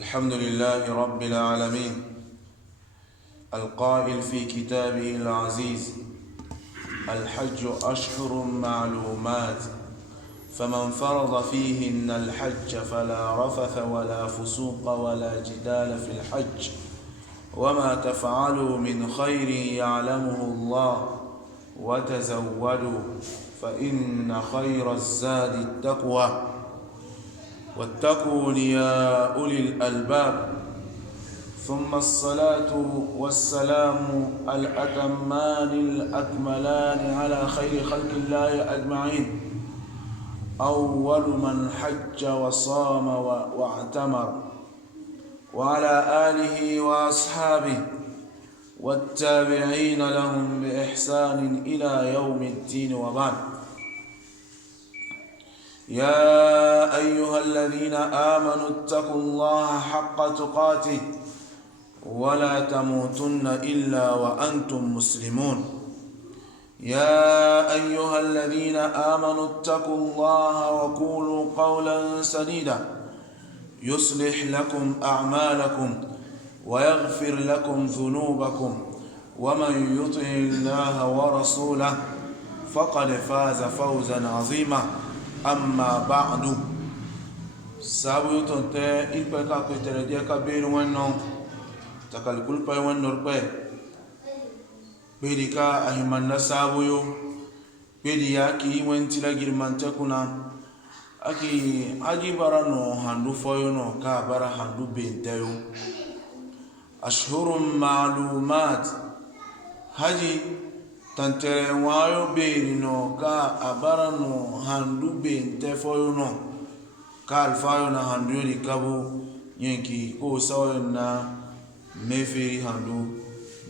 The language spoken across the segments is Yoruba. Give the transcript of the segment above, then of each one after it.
الحمد لله رب العالمين القائل في كتابه العزيز: الحج أشهر معلومات، فمن فرض فيهن الحج فلا رفث ولا فسوق ولا جدال في الحج، وما تفعلوا من خير يعلمه الله، وتزودوا فإن خير الزاد التقوى، واتقون يا أولي الألباب. ثم الصلاة والسلام الأتمان الأكملان على خير خلق الله أجمعين، أول من حج وصام واعتمر، وعلى آله وأصحابه والتابعين لهم بإحسان إلى يوم الدين، وبعد. يا أيها الذين آمنوا اتقوا الله حق تقاته ولا تموتن إلا وأنتم مسلمون. يا أيها الذين آمنوا اتقوا الله وقولوا قولا سديدا يصلح لكم أعمالكم ويغفر لكم ذنوبكم، ومن يطع الله ورسوله فقد فاز فوزا عظيما. أما بعد، سابو تنتهي إلبكا كترديا كبير ونو تكالكول باي ونور باي بيديكا أهمان سابو يو بيديا كي وانتلا جرمان تكونا أكي أجي برانو هندو فايونو كابرا هندو بنتايو. أشهر معلومات هجي tantere wayo berino ka abarano handu bente foyono ka alfayo na handu yoni kabu yenki ko sawo na meferi handu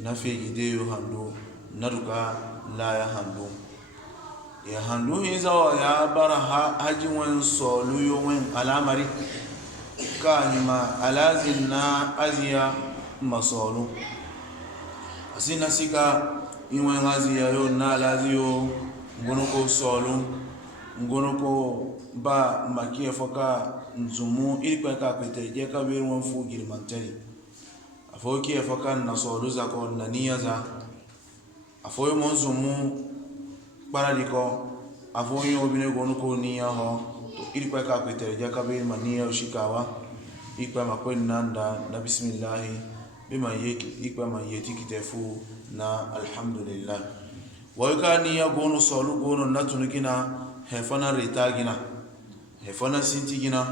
na fegideyo handu naduka la ya handu ya handu hizawa ya bara haji wen solu yo wen alamari ka nima alazin na aziya masolu asina sika iwe ngazi ya yo na lazi yo ngono ko solu ngono ko ba makie foka nzumu ili kwa ka kwete ka biru mfu giri mantari afoki ya foka na solu za ko na nia za afoyo mo nzumu paradiko afoyo obine ngono ko nia ho to ili kwa ka kwete ka biru mania ushikawa ikwa makwenda na bismillah bima yeki ikwa mayeti kitefu na alhamdulillah. Waikani ya gono solu gono natunikina hefana retagina hefana sintigina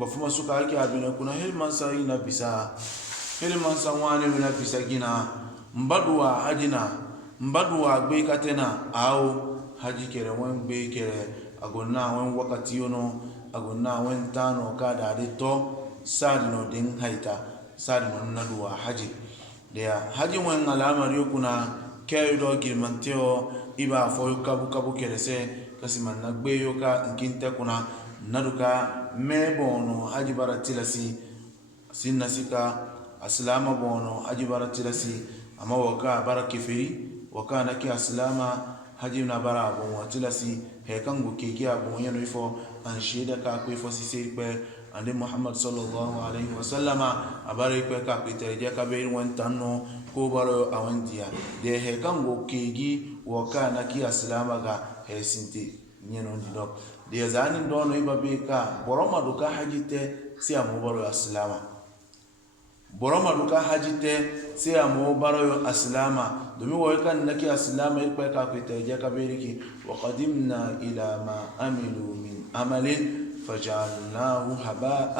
bafuma suka ake abina kuna helmansa ina bisa helmansa wane wina bisa gina mbaduwa hajina mbaduwa gbe katena au haji kere wen gbe kere agonna wen wakati yono agonna wen tano kada adito sadino din haita sadino naduwa haji dia haji wen alamar yokuna kaido girmanteo iba foyo kabu kelese kasiman nagbe yoka nkinte kuna naduka mebono haji baratilasi sinnasika aslama bono haji baratilasi ama waka barakeferi waka naki aslama haji na bara bon watilasi hekango keke abon yano ifo anshida ka ko ifo sisirpe ande Muhammad sallallahu alaihi wasallama abare ko ka piteje ka be won tanno ko baro awandiya de he kango kegi waka na ki aslama ga he sinti nyeno ndido de zani ndono ibabe ka boroma duka hajite si amu baro aslama boroma duka hajite si amu baro aslama domi waka na ki aslama ilpa ka piteje ka be riki wa qadimna ila ma amilu min amalin فجعلناه هباء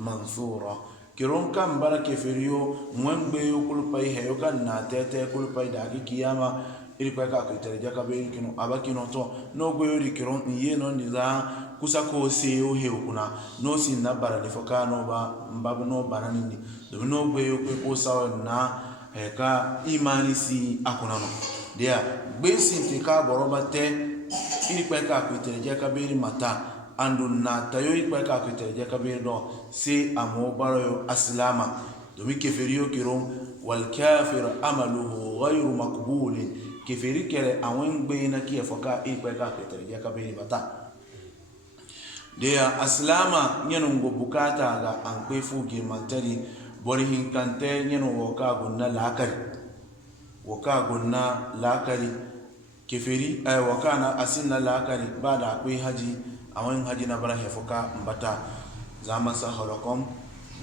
منثورا. كيرون كان بركة فريو مون بيو كل باي هيو كان ناتete كل باي داغي كياما ili kwa ka kutereja ka be kino abaki no to no gwe ri kiron iye no ndiza kusako seyo he kuna no sin na bara le foka no ba mbabu no banani ni do no gwe yo ko sawo na he ka imani si akuna no dia gbe sin te ka boroba te ili kwa ka kutereja ka be mata andu na tayo ikwa ka kutereja ka be do si amo baro aslama do mi keferiyo kiron wal kafir amaluhu ghayru maqbulin keferi kere awon gbe na ki efoka ikwa ka kutereja ka be bata dia aslama nyeno go bukata ga an kwe fu girmantari bori hinkante nyeno woka gonna lakari keferi wakana asinna lakari bada kwe haji awon haji na bara hefoka mbata zaman sa holokom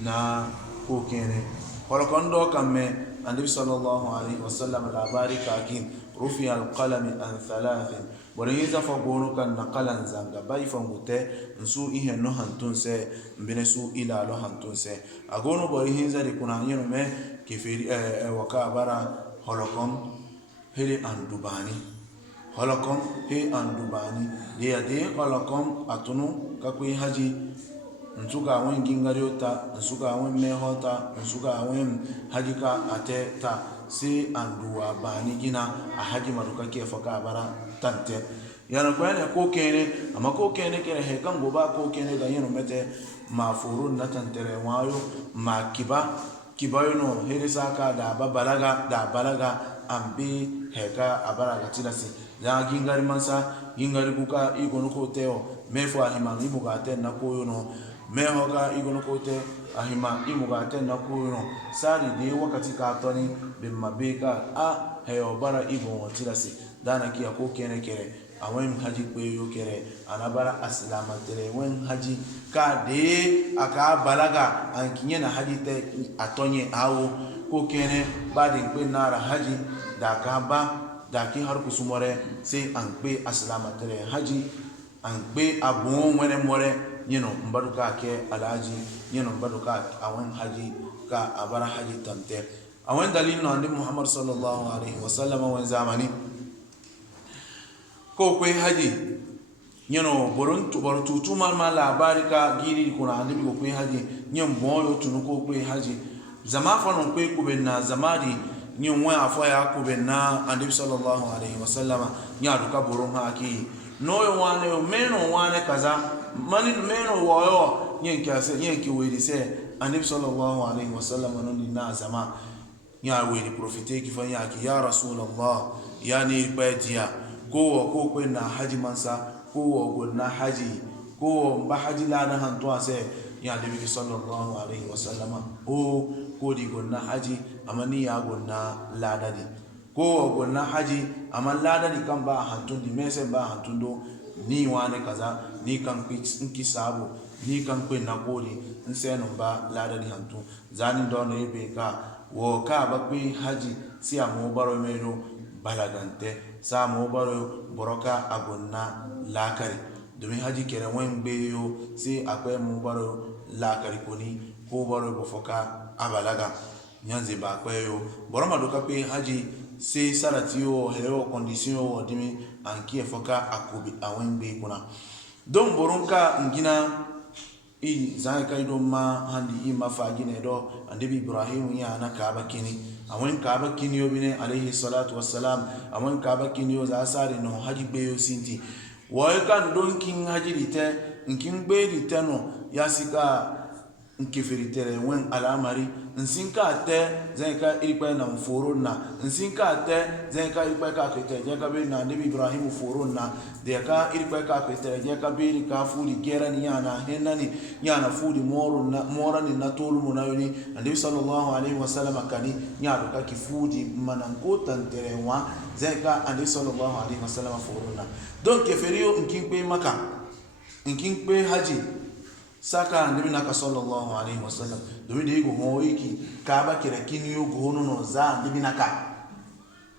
na ko kene holokon do kamme annabi sallallahu alaihi wasallam labari kakin rufi alqalami an thalathin bori hiza fa gono kan naqalan zanga bai fa mute nsu ihe no hantun se mbine su ila lo hantun se agono bori hiza de kuna nyeno me keferi waka bara holokom hele andubani holokom he andubani de holokom atunu kakwe haji nsuka awen gingariota nsuka awen mehota nsuka awen hajika ateta si anduwa bani gina a haji maruka ke faka bara tante yana kwene ko kene ama ko kene kere he kan goba ko kene ga yeno mete ma furun na tantere wayo ma kibayo no hele saka da balaga ambi heka abaraga tilasi ya gingari mansa gingari kuka igono ko teo mefo ahima ibugate na koyo no mehoga igono kote ahima imugate na koyo sari de wakati ka toni be mabeka heyo bara igo tilasi dana kiya ko kene kere awen haji kweyo kere anabara aslama tere wen haji ka de aka balaga ankinye na haji te atonye awo ko kene badi kwe nara haji da ka ba da ki har kusumore sai an kwe aslama tere haji an kwe abun wene more yeno mbaduka ke alaji yeno mbaduka awen haji ka abara haji tante awen dalil no andi Muhammad sallallahu alaihi wasallam wen zamani ko kwe haji yeno borontu tumal ma labari ka giri kuna andi ko kwe haji nyen boyo tunu ko kwe haji zama fa non kwe kubenna zamadi nyen wa afa ya kubenna andi sallallahu alaihi wasallam nya duka boron haki noyo wane meno wane kaza mani meno woyo nyenki wedi se annabi sallallahu alaihi wasallam non na zama ya wedi profite ki fanya ki ya rasulullah yani badia ko na haji mansa ko na haji ko ba haji la na hanto ase ya nabi sallallahu alaihi wasallam ko di gonna haji amani ya gonna ladadi ko na haji amma ladadi kan ba hantun di mese ba hantundo ni wane kaza ni kan ki sabo ni kan kwe na kodi nse no ba ladadi hantu zani don rebe ka wo ka ba kwe haji si amo baro meno balagante sa mo baro boroka agonna lakari domin haji kere wen beyo si akwe mo baro lakari koni ko baro bofoka abalaga nyanze ba kweyo boroma doka kwe haji se saratio hero condition odimi anki efoka akobi awenbe kuna don boronka ngina i zan kai do ma handi ima fagine do annabi Ibrahim ya na kaaba kini awen kaaba kini obine alayhi salatu wassalam awen kaaba kini o za sare no haji beyo sinti wo kan don kin haji rite nkin be rite no yasika nkeferitere wen alamari nsinka te zenka irikpa na mforo na nsinka te zenka irikpa ka kete je ka be na nabi Ibrahim foro na de ka irikpa ka kete je ka be ka fuli gera ni yana henani yana fuli mora ni na tolu munayoni nabi sallallahu alaihi wasallam kani nyaro ka kifudi mananko tanterewa zenka nabi sallallahu alaihi wasallam foro na donc keferio nkinpe maka nkinpe haji saka nabi naka sallallahu alaihi wasallam domin da yego hoiki kaba kira kini yo gono no za nabi naka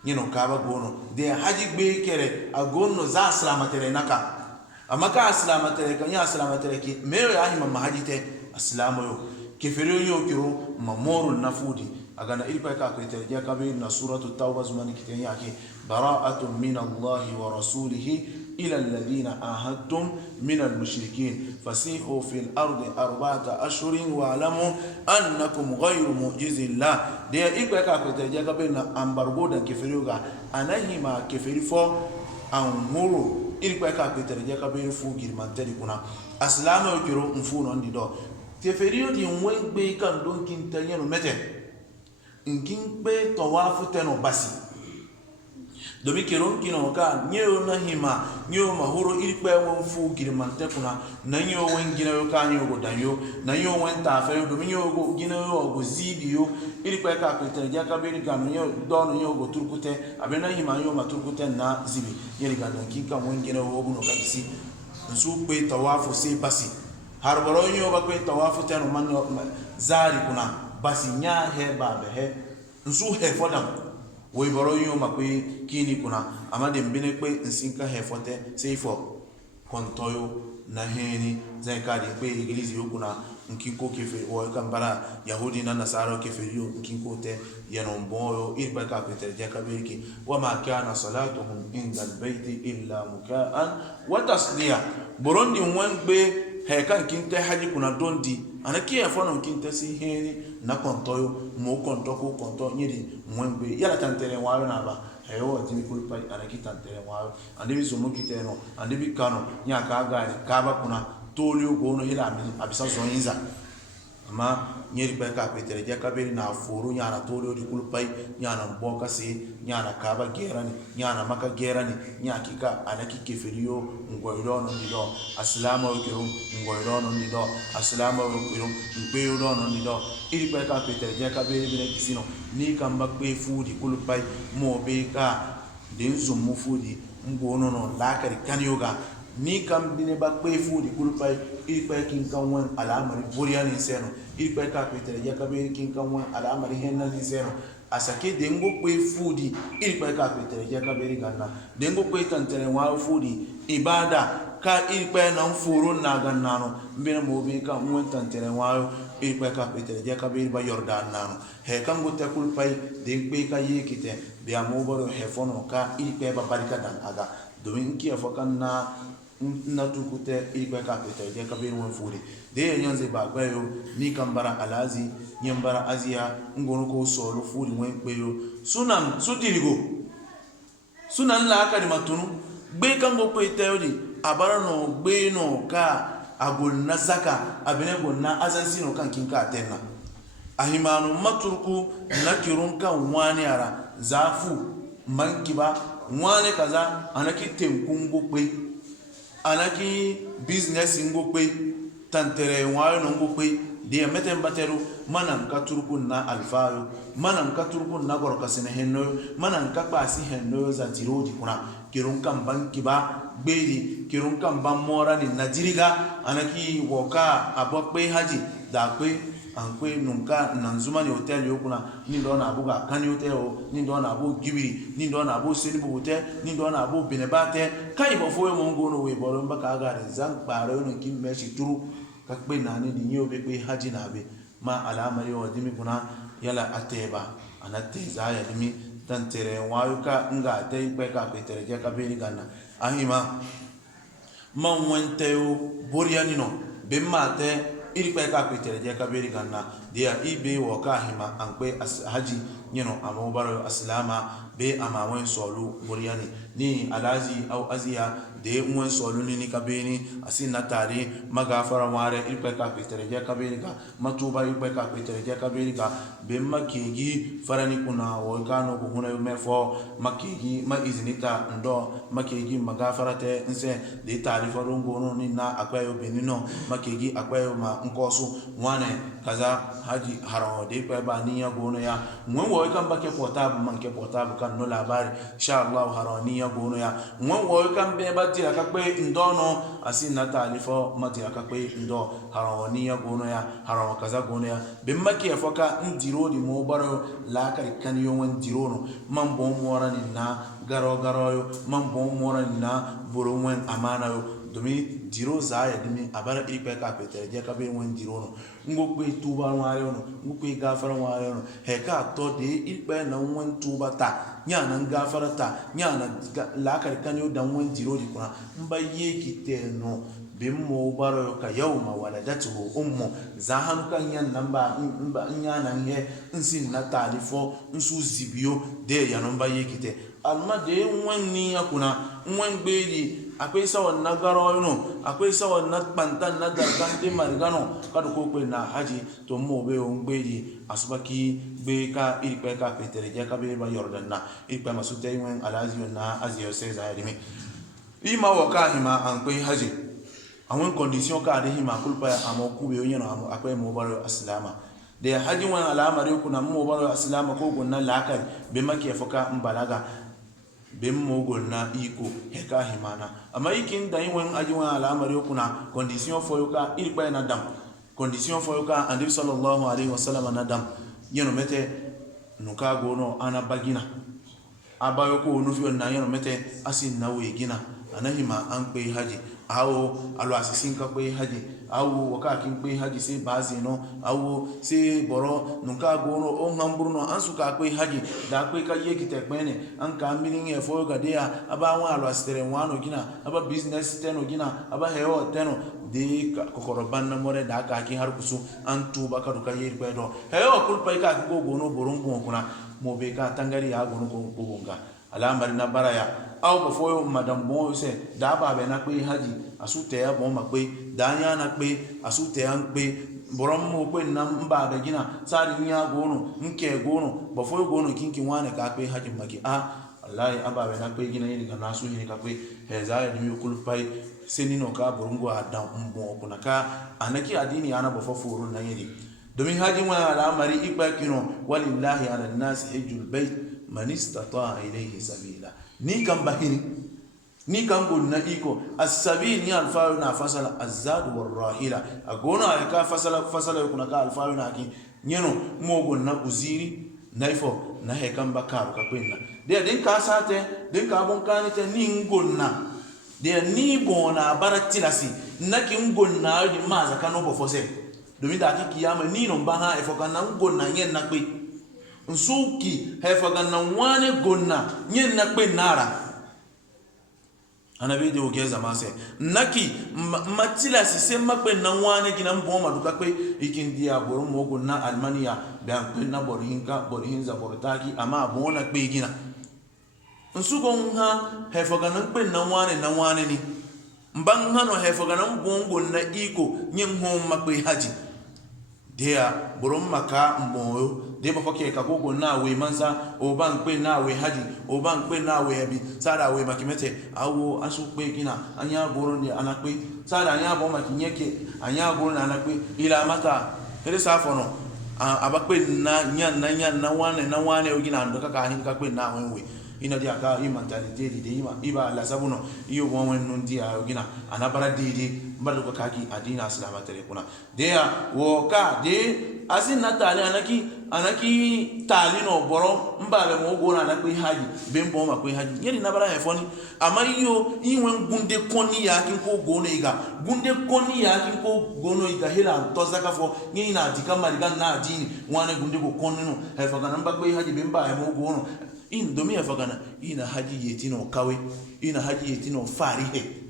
yino kaba gono de haji gbe kere agono za salamatere naka amaka aslamatere kan ya aslamatere ki meyo ya hima mahajite aslamo yo kefero yo kiro mamorul nafudi agana ilpa ka kritere ja kabe na suratu tauba zumani kiten yake bara'atun min allahi wa rasulihi إلى الذين آهدتم من المشركين فسيحوا في الأرض 4 أشهر واعلموا أنكم غير معجز الله دي إيكو كاكو تجاكا بينا أمبرغودا كفريوغا أنهما كفريفو أمورو إيكو كاكو تجاكا بينا فوكي المانتري كنا أسلام يكرو مفونو اندي دو كفريو دي وين بيكا دونكين تلينو متى نكين بي توافو تنو باسي domin kiron kino ka nyo na hima nyo mahuro irpe won fu girmante kuna na nyo wen gina yo ka nyo go danyo na nyo wen ta fe domin nyo go gina yo go zibiyo irpe ka peter ja ka be ga nyo don nyo go turkute abena hima nyo ma turkute na zibi yeri ga don kin ka wen gina yo go no ka si nsu pe tawafu se basi har baro nyo ba pe tawafu tan man zari kuna basi nya he ba be he nsu he fodam we baro yo makwe kini kuna amade mbine kwe nsinka hefote seifo kontoyo na heni zai kadi kwe igilizi yo kuna nkinko kefe o kambara yahudi na nasara kefe yo nkinko te yanomboyo irba ka peter jakabeki wa ma kana salatuhum inda albayti illa mukaan wa tasliya borondi wangbe hekan kinte haji kuna dondi anaki efono kinte si heni na kontoyo mo kontoko konto nyiri mwembe yala tantere wayo na ba heyo timi kulpa anaki tantere wayo andibi zomo kiteno andibi kano nya ka gari kaba kuna tolio gono hila abisa zonyiza ama nyeri ba ka petere ja kabeli na furu nya na tolio di kulpa nya na mboka si nya na kaba gerani nya na maka gerani nya kika anaki keferiyo ngoirono ndido aslama okero ngoirono ndido aslama okero mpeyono ndido iri ba ka petere ja kabeli bine kisino ni kamba kwe fudi kulpa mo be ka den zumu fudi ngono no lakari kanyoga ni kam bine ba kwe fudi kulpa iri pa kin kan wan alamari buriani seno iri pa ka petere ja kabeli kin kan wan alamari henna ni seno asake dengo kwe fudi iri pa ka petere ja kabeli ganna dengo kwe tantere wa fudi ibada ka iri pa na furu na gannano mbina mo be ka wan tantere wa iri pa ka petere ja kabeli ba yordan nano he kan go te kulpa den kwe ka yekite be amobaro he fono ka iri pa ba barika dan aga domin ki afakan na tukute ikwe ka peter je kabir won furi de nyanze ba gbayo ni kambara alazi nyambara azia ngono ko solo furi wen peyo sunan sudirigo sunan la ka di matunu gbe kan go peter di abara no gbe no ka agol nazaka abene go na azansi no kan kinka tenna ahimanu maturku nakirun kan wani ara zafu mankiba wani kaza anaki tenkungo pe anaki business ngokwe tantere wayo no ngokwe de meten bateru manan katurku na alfayo manan katurku na gorka sene henno manan ka pasi henno za tirodi kuna kirun kan banki ba gbedi kirun kan ban mora ni najiriga anaki woka abokwe haji da kwe ankwe nunka nanzuma ni hotel yokuna ni ndo na abuga kani hotel ni ndo na abu gibiri ni ndo na abu senibu hotel ni ndo na abu benebate kai bo foyo mongo no we boro mbaka agare zan paro no kim meshi turu kakbe nani di nyo be haji na be ma alamari wa dimi kuna yala ateba anateza ya dimi tantere wayuka nga te be ka petere je ka be ni ganna ahima man wenteo boriani no be mate iri kwa ka petere je kaberi ganna dia ibe wo ka hima ankwe haji nyino amobaro aslama be amawen solu boriani ni alazi au azia de mwen solu ni kabeni asina tari magafara ware iri kwa ka petere je kaberi ga matuba iri kwa ka petere je kaberi ga be makigi farani kuna wo kano kuna yo mefo makigi ma izinita ndo makigi magafara te nse de tari farongo no ni na akwayo benino makigi akwayo ma nkosu wane kaza haji harawo de kwa ba niya gono ya mwen wo kan bake portable man ke portable kan no labari insha Allah harawo niya gono ya mwen wo kan be ba tira ka pe ndono asina talifo matira ka pe ndo harawo niya gono ya harawo kaza gono ya be make foka ndiro di mo baro la ka kan yo won dirono man bon mora ni na garo yo man bon mora ni na boro wen amana yo domi diro za ya dimi abara ipe ka petere je ka be won dirono ngokwe tuba ware no ngokwe gafara ware no he ka to de ipe na won tuba ta nya na gafara ta nya na la ka kan yo dan won diro di kuna mba ye kite no bimmo baro ka yawma waladatuhu ummu zahan kan yan namba nya na he nsin na talifo nsu zibiyo de ya namba ye kite alma de won ni yakuna won gbedi akwai sawan na garo no akwai sawan na pantan na dargan de margano kadu ko pe na haji to mo be on gbeji asubaki be ka iri pe ka petere ja ka be ba yordan na iri pe masute wen alazi na azio se za edimi ima waka hima an pe haji awon condition ka de hima kulpa amoku be onye no akwai mo baro aslama de haji wan alama re kuna mo baro aslama ko gonna lakari be make foka mbalaga ben mogol na iko heka himana ama ikin da yin wen aji wan al'amari kuna condition for yoka ilpa na dam condition for yoka andi sallallahu alaihi wasallam na dam yeno mete nuka gono ana bagina abayo ko no fi na yeno mete asin na we gina anahima an pe haji awo alo asisin ka pe haji awo waka kin pe haji se bazi no awo se boro nuka gono o ngamburu no ansuka pe haji da pe ka ye kite pene an ka mirin e fo ga dia aba wa alo astere wano gina aba business teno gina aba heo teno de kokoro banna more da ka kin har kusu an tuba ka duka ye pe do heo kul pe ka ko gono boron ko kuna mo be ka tangari ya gono ko gonga alambari na baraya aw ko foyo madam bon se da ba be na pe haji asute ya bon ma pe danya na pe asute an pe borom mo pe na mba be gina sari nya gono nke gono ba foyo gono kinki wane ka pe haji maki wallahi aba be na pe gina ni kana su ni ka pe he za ya ni kul pai senino ka borongo adam mbo kuna ka anaki adini ana ba foforo na yidi domin haji wa al'amari ikba kino walillahi ala nas hajjul bait man istata'a ilayhi sabila ni kan bahini ni kan gonna iko as-sabil ni alfaru na fasala az-zad war-rahila agona ka fasala kuna ka alfaru na ki nyeno mo gonna uziri naifo na he kan bakaru ka penna de den ka sate den ka bon kanite ni ngonna de ni bona baratilasi naki ngonna di maza kano bo fose domin da ki kiyama ni no baha e foka na ngonna nyen na pe nsuki hefaga na wane gonna nyen na pe nara anabi de ogeza mase naki matila si sema pe na wane kina mboma duka pe ikindia boro mo gonna almania ba pe na borinza bortaki ama bona pe gina nsuko nha hefaga na pe na wane ni mbanga no hefaga na mbongo na iko nyen homa pe haji dia borom maka mboyo de ba foke ka gogo na we mansa o ban pe na we haji o ban pe na we abi sara we makimete awo asu pe kina anya goro ni anakpe sara anya bo makinyeke anya goro na anakpe ila mata ele safono abakpe na nya na wane o gina ndo ka hin ka pe na we ina dia ka i mentality de iba la sabuno iyo won nun dia o gina anabara de mbalo ko kaki adina salama tele kuna dia wo ka de asin na tali anaki tali no boro mbabe mo go na nakwe haji bembo ma kwe haji yeri na bara hefoni amari yo inwe gunde koni ya kin ko go no iga gunde koni ya kin ko go no iga hela to zaka fo yini na dika mariga na dini wane gunde ko koni no hefaga namba kwe haji bemba mo go no in domi hefaga na ina haji yetino kawe ina haji yetino fari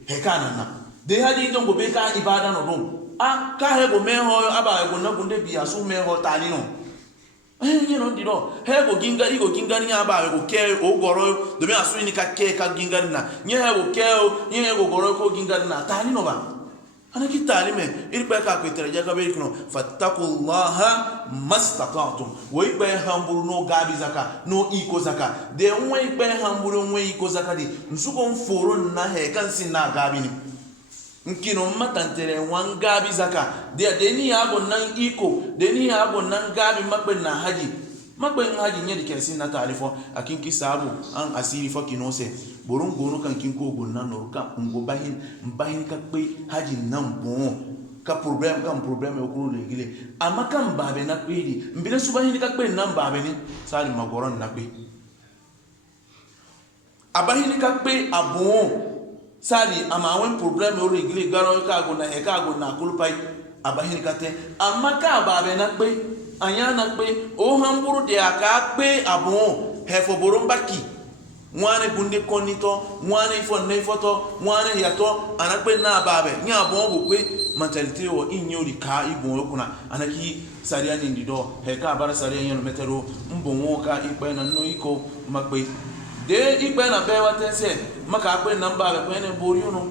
he kana na de haji dongo be ka ibada no dum ka hego meho aba ego na gunde bi asu meho tani no you know dido hego ginga ni aba ego ke o goro do me asu ni ka ke ka ginga na nye hego ke o nye hego goro ko ginga na tani no ba ana ki tani me irba ka ko tere jaga be kuno fattaqullaha mastata'tum wo ibe hamburu no gabi zaka no iko zaka de wo ibe hamburu wo iko zaka di nsuko mforo na he kan sin na gabi ni nkino matantere wangabi zaka de deni yago nan iko deni yago nan gabi makben na haji nyedi kensin na talifo akinki sabu an asiri fo kinose borun gonu kan kinko gonna no ka ngo bahin ka pe haji nan bon ka problem e ko le gile amakan babe na pe di mbile subahin ka pe nan babe ni sali magoron na pe abahin ka pe abon sali ama wen problem o regle garo ka go na kulpai abahin kate amaka babe na pe anya na pe o hamburu de aka pe abon hefo borombaki wane gunde konito wane ifo ne foto wane yato anakpe na babe nya abon go pe mentality o inyori ka igun okuna anaki saria ni ndido he ka bara saria yeno metero mbonwo ka ipe na no iko makpe de ikpe na be watense maka kwe namba be kwe ne boriuno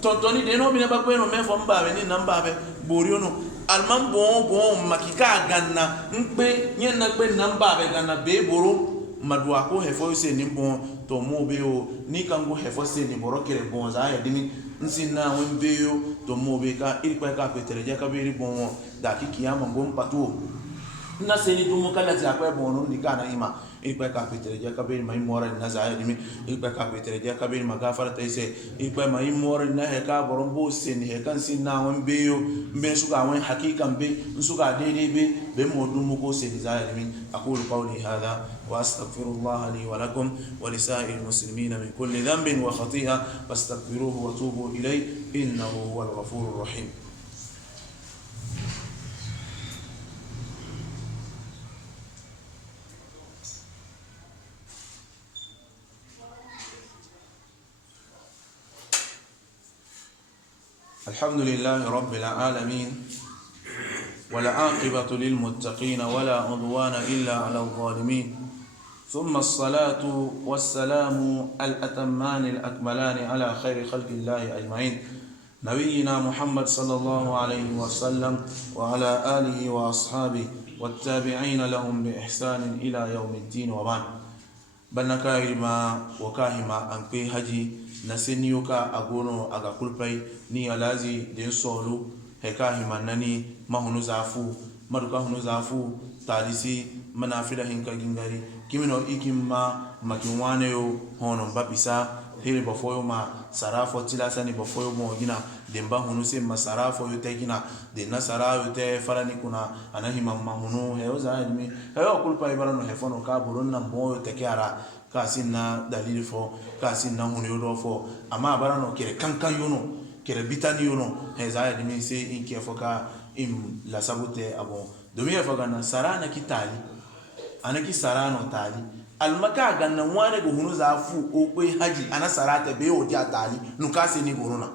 tontoni de no bine ba kwe no me fo mba be ni namba be boriuno alman bon makika ganna mpe nyen na kwe namba be ganna be boro madwa ko hefo se ni bon to mo be o ni kango hefo se ni boro kere bon za ya dimi nsina wen be yo to mo be ka ikpe ka petere ja ka be ri bon da ki kiyama ngom patu na seni tumu kala ti akwe bon ni kana ima ikpe ka petere ja ka be mai mora na za ya dimi ikpe ka petere ja ka be magafara taise ikpe mai mora na he ka boron bo seni he kan sinna wen be yo mbe suka wen hakika mbe suka dede be mo dumu ko seni za ya dimi aqulu qawli hadha wa astaghfirullah li wa lakum wa lisa'il muslimin min kulli dhanbin wa khati'a fastaghfiruhu wa tubu ilayhi innahu huwal ghafurur rahim. الحمد لله رب العالمين والعاقبة للمتقين ولا عدوان إلا على الظالمين ثم الصلاة والسلام الأتمان الأكملان على خير خلق الله أجمعين نبينا محمد صلى الله عليه وسلم وعلى آله وأصحابه والتابعين لهم بإحسان إلى يوم الدين وبعد بنكاهما وكاهما أنكي هجي nasenioka agono agakulpai ni alazi den solo heka himanani mahunu zafu maduka hunu zafu talisi manafila hinka gingari kimino ikimma makinwane yo hono babisa hele bafoyo ma sarafo tilasani bafoyo mo gina demba hunu se masarafo yo tegina de nasara yo te farani kuna anahima mahunu heyo zaadmi heyo kulpai barano hefono ka buronna moyo tekiara kasina dalili fo kasina hunu yodo fo ama barano kere kankan yono kere bitani yono hezaya dimi se inke foka im la sabute abo domi foka na sarana kitali anaki sarano tali almaka ganna wane go hunu zafu okwe haji ana sarata be odi atali nukase ni gorona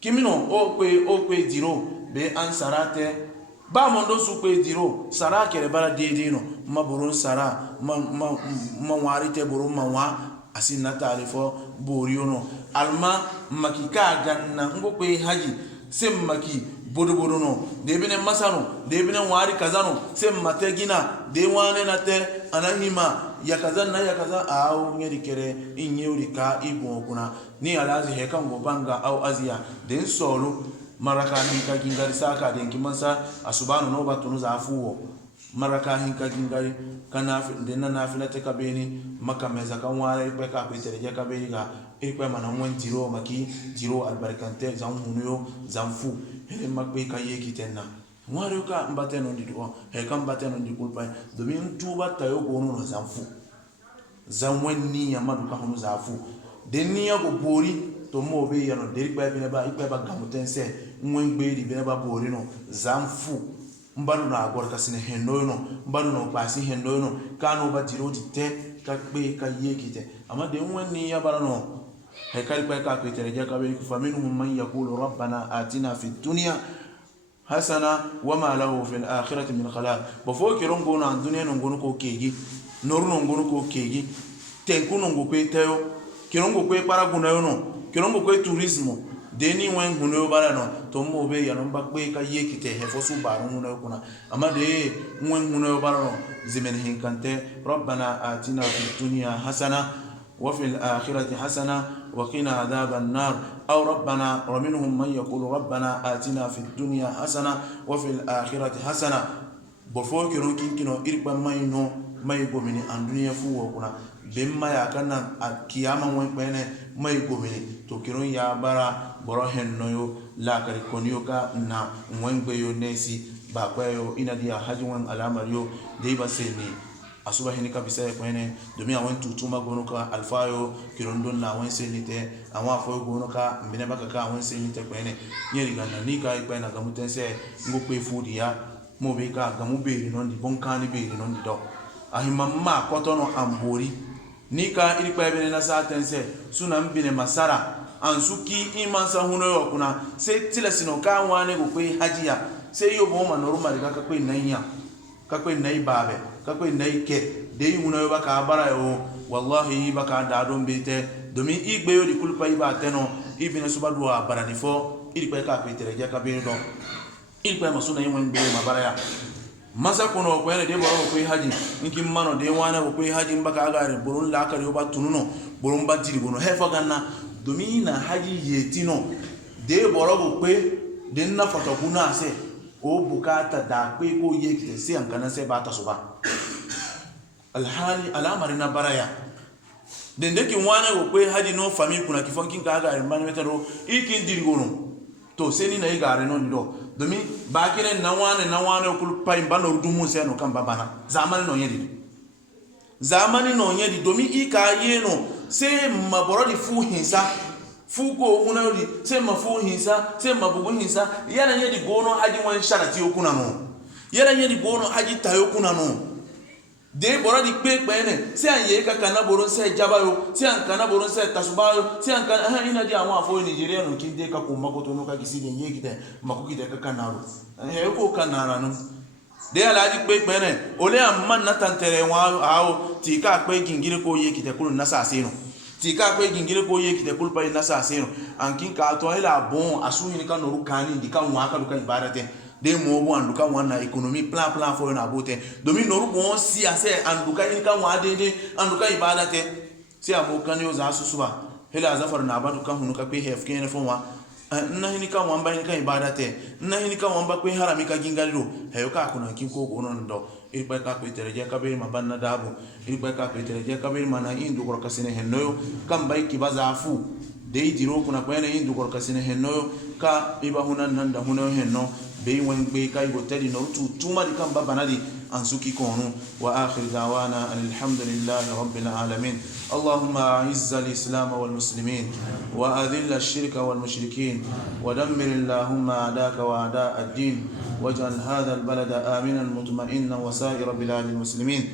kimino okwe diro be an sarate ba mondo su kwe diro sara kere bara dede no maburun sara ma wari te burun ma asin na tarifo boriono alma makika ganna ngo kwe haji sem maki bodo no debine masano debine wari kazano sem mategina de wane na te anahima ya kaza au ngeri kere inyeuri ka ibu kuna ni alazi heka ngobanga au azia den solo maraka hinka gingari saka den kimansa asubano no batunu za afuwo maraka hinka gingari kana denna nafila te kabeni makameza kanwara ipe ka petere je kabeni ga ipe mana mwen tiro maki tiro albarkante zamhunuyo zamfu hele makbe ka yeki tenna mwari ka mbate no ndido he kan mbate no ndikulpa domin tuba tayo gono no zamfu zamwenni ya maduka hono zafu denniya go bori to mo be yano deri pa bine ba ipe ba gamutense ngwengbe di bine ba bori no zamfu mbalu na agor kasine hendo no mbalu no pasi hendo no kanu ba tiro di te kakbe ka yekite ama de ngwenni ya barano he kali pa ka petere ja ka be faminhum man yaqulu rabbana atina fid dunya hasana wama lahu fil akhirati min khalaq bafo kirongo na dunya no ngono ko keji noruno ngono ko keji tenkuno ngokwe tayo kirongo kwe para guna yono kirongo kwe tourisme deni wen huno bara no to mo be ya no bakwe ka yekite he fosu baru huno kuna amade wen huno bara no zimen hinkante rabbana atina fid dunya hasana wa fil akhirati hasana wa qina adhaban nar aw rabbana wa minhum man yaqulu rabbana atina fid dunya hasana wa fil akhirati hasana bofo kironki kino irba mayno may gomini andunya fu kuna bemma ya kana akiyama wen bene may gomini to kiron ya bara boro hennoyo la kari konyo ka na wen gbeyo nesi ba kwayo ina dia hajwan alamariyo dei baseni asuba hini kabisa kwene domi awon tutuma gono ka alfayo kiron don na wen senite awon afo gono ka mbine baka ka wen senite kwene nyeri ganna ni ka kwena gamutense ngokwe fudia mo be ka gamu be non di bonkani be non di do ahimamma kotono ambori nika ilikuwa bene na satense suna mbine masara ansuki imansa huno yokuna se tila sino ka wane go kwe hajiya se yo boma normal ga ka kwe nanya kakwe nay babe kakwe nay ke de yuna yo baka bara yo wallahi baka da don bete domin igbe yo di kulpa iba teno ibina subadu bara ni fo iri pa ka petere ja ka be do iri pa masuna yin wen be mabara ya masa kono ko ene de boro ko haji nki mano de wana ko haji mbaka agare borun la kare yo ba tununo borun ba diri bono hefa ganna domin na haji yetino de boro ko pe de na fatakuna se o bukata da pe ko yekite se an kana se ba ta so ba alhali alamari na baraya den de ki wana ko pe haji no fami kuna ki fonkin ka agare man metaro ikin diri gono to se ni na igare no ndo domin ba kire na wane kul pai bano dumu se no kan babana zamani no yedi domin ika yeno se maboro di fu hinsa fu ko una yodi se mafu hinsa se mabugu hinsa yana yedi gono haji wan sharati okuna no yana yedi gono haji tayo kuna no de boro di pe ne se anye ka kana boro se jabayo se an kana boro se tasubayo se an kana ina di awon afo Nigeria no kinde ka ko makoto no ka gisi de yekite makukite ka kanaro ko kanara no de alaji pe ne ole amman na tantere wa awo ti ka pe gingire ko yekite kulu nasa asino ti ka pe gingire ko yekite kulu pa nasa asino ankin ka to ila bon asu ni ka no rukani di ka wa ka duka ibarate de mo bo anduka wana economy plan fo na bote domin no rubo si ase anduka inka wa de anduka ibadate si amokan yo za susuba hela zafar na ba duka hunu ka pe hef ken fo wa na hinika wa mba inka ibadate na hinika wa mba pe harami ka gingaliro heyo ka kuna kin ko gono ndo irpa ka pe tereje ka be mabanna dabu irpa ka pe tereje ka be mana indu ko kasine henno kam bai ki bazafu de diro kuna kwene indu ko kasine henno ka iba hunan nan da huno henno be wengbe kai go tedi no tuma di kan baba nadi ansuki kono wa akhir dawana alhamdulillahi rabbil alamin allahumma a'izz al-islam wal muslimin wa adhill ash-shirka wal mushrikeen wa dammir allahumma a'daka wa a'da ad-din waj'al hadha al-balada aminan mutma'innan wa sa'ir bilad al-muslimin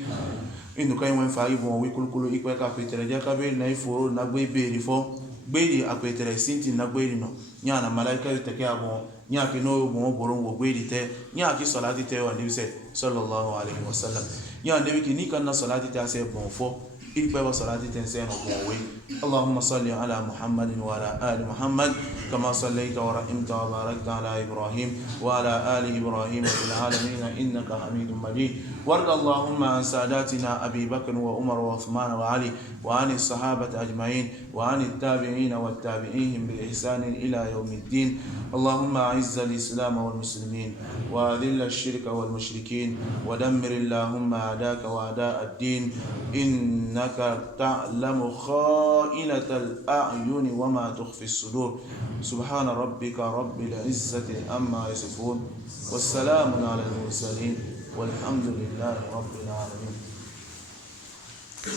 indu kai wen faibo wi kulkulu ikwe ka petere ja ka be na iforo na gbe be rifo gbe di apetere sinti na gbe no nyana malaika te ke abo nyaki no mo boron wo gbe te nyaki salati te wa nibse sallallahu alaihi wasallam nya debi ki ni kan na salati te ase bon fo ikpe wa salati te se no bon we allahumma salli ala muhammadin wa ala ali muhammad kama sallaita wa rahimta wa barakta ala ibrahim wa ala ali ibrahim fil alamin innaka hamidum majid warda allahumma an sadatina abi bakr wa umar wa uthman wa ali wa an as-sahabati ajma'in wa an at-tabi'in wa at-tabi'ihim bi ihsan ila yawmiddin اللهم أعز الإسلام والمسلمين وأذل الشرك والمشركين ودمر اللهم أعداءك وأعداء الدين إنك تعلم خائنة الأعين وما تخفي الصدور سبحان ربك رب العزة عما يصفون والسلام على المرسلين والحمد لله رب العالمين